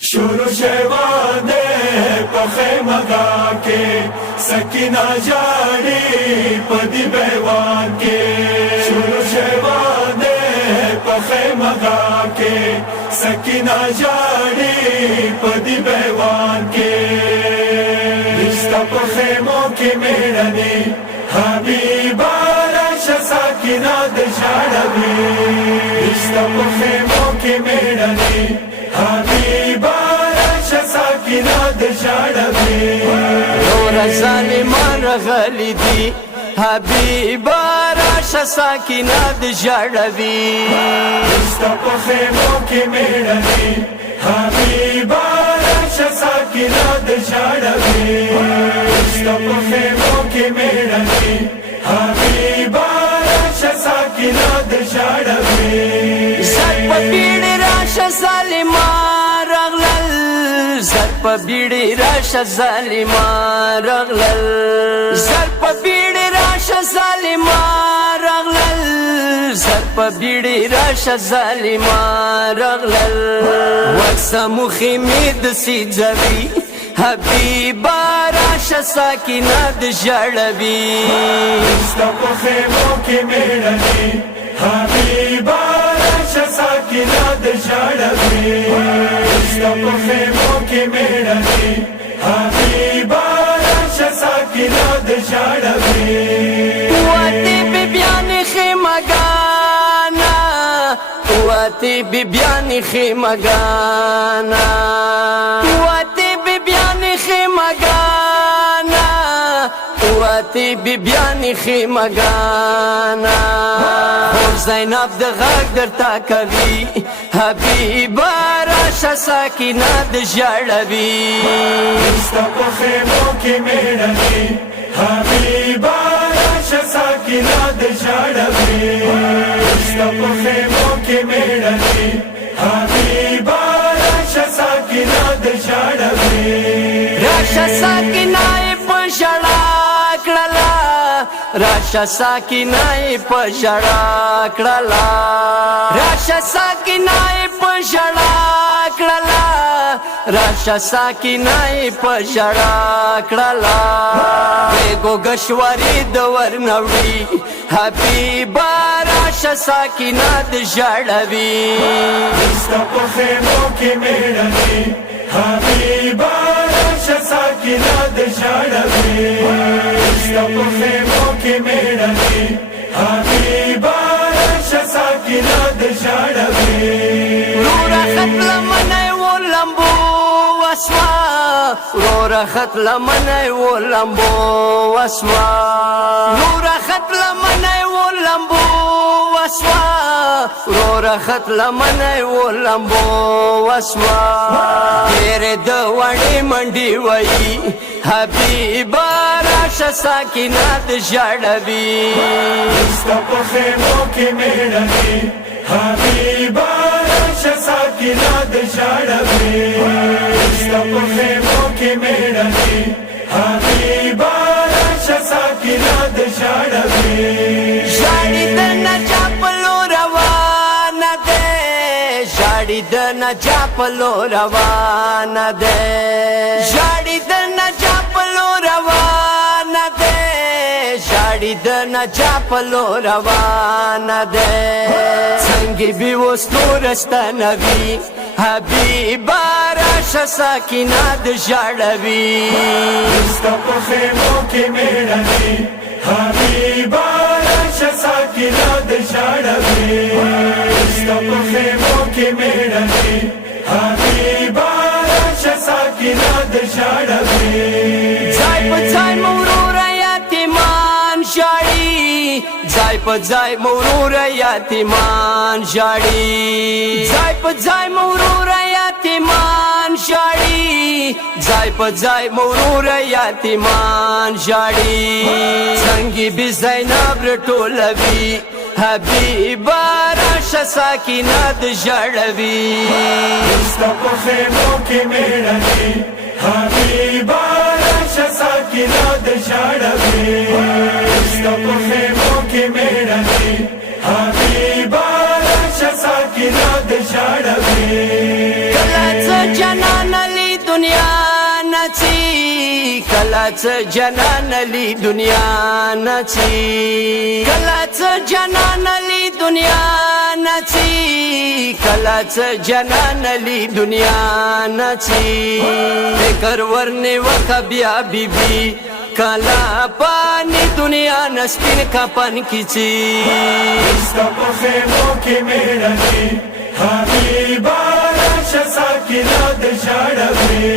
شروع شیوان دے پخے مگا کے سکینہ جاڑی پدی بیوان کے شروع شیوان دے پخے مگا کے سکینہ جاڑی پدی بیوان کے رشتہ پخے موکی میڑنی حبیبا راشا ساکینہ دجاڑوی رشتہ پخے موکی میڑنی حبیبا راشا ساکینہ دجاڑوی نور ظالمان رغلی دی حبیبا راشا ساکینہ دجاڑوی رشتہ پخے موکی میڑنی حبیبا راشا ساکینہ دجاڑوی رشتہ پخے موکی میڑنی حبیبا راشا ساکینہ دجاڑوی زر پا بیڑی راشا ظالمان رغلل زر پا بیڑی راشا ظالمان رغلل زر پا بیڑی راشا ظالمان رغلل زر پا بیڑی راشا ظالمان رغلل وقسمو خیمید سیدزوی حبیبا راشا ساکینہ دجاڑوی رشتہ پخے موکی میڑنی حبیبا راشا ساکینہ دجاڑوی رشتہ پخے موکی میڑنی حبیبا راشا ساکینہ دجاڑوی واتی بیبیان خیمگانا واتی بیبیان خیمگانا واتی بیبیان خیمگانا واتی بیبیان خیمگانا خور زینب د غږ درتا کوي حبیبا راشا ساکینہ دجاڑوی رشتہ پخے موکی میڑنی حبیبا راشا ساکینہ دجاڑوی رشتہ پخے موکی میڑنی حبیبا راشا ساکینہ دجاڑوی راشا ساکینہ په ژړا کړلا راشا ساکینہ په ژړا کړلا راشا ساکینہ په ژړا کړلا راشا ساکینہ په ژړا کړلا بیگو گشواری د ورنوړي حبیبا راشا ساکینہ دجاڑوی رشتہ پخے موکی میڑنی حبیبا راشا ساکینہ دجاڑوی رشتہ پخے موکی میڑنی حبیبا راشا ساکینہ دجاڑوی رورا خط لمنی و لمبو واسوا رورا خط لمنی و لمبو واسوا رورا خط لمنی و لمبو واسوا رورا خط لمنی و لمبو واسوا تیرے دوانی منڈی وئی حبیبا راشا ساکینہ دجاڑوی رشتہ پخے موکی میڑنی حبیبا راشا ساکینہ دجاڑوی رشتہ پخے موکی میڑنی حبیبا راشا ساکینہ دجاڑوی ژاړي د نجا په لور روانه دی ژاړي د نجا په لور روانه دی ژاړي د نجا په لور روانه دی ژاړي د نجا په لور روانه دی څنګه به اوس نور ستنوي حبیبا راشا ساکینہ دجاڑوی رشتہ پخے موکی میڑنی حبیبا راشا ساکینہ دجاڑوی رشتہ پخے موکی میڑنی حبیبا راشا ساکینہ دجاڑوی ځای په ځای موروره یتیمان ژاړي ځای په ځای موروره یتیمان ژاړي ځای په ځای موروره یتیمان ژاړي ځای په ځای موروره یتیمان ژاړي څنګه به زینب رټولوي حبیبا راشا ساکینہ دجاڑوی رشتہ پخے موکی میڑنی حبیبا راشا ساکینہ دجاڑوی رشتہ پخے موکی میڑنی حبیبا راشا ساکینہ دجاڑوی کله څه جنت دنیا نچی کلاچ جنان لی دنیا نچی کلاچ جنان لی دنیا نچی کلاچ جنان لی دنیا نچی فکر ورنه وکا بیا بی بی کلا پانی دنیا نسپین کا پن کیچی ستا په خیمو کې میړني حبیبا راشه ساکینه د ژړوي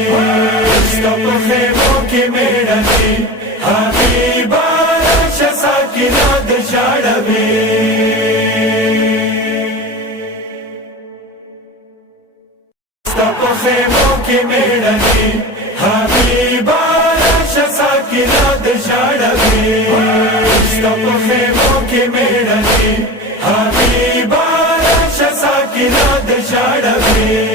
ستا په خیمو کې میړني حبیبا راشه ساکینه د ژړوي ستا په خیمو کې میړني حبیبا راشه ساکینه د ژړوي ستا په خیمو کې میړني حبیبا راشه ساکینه د ژړوي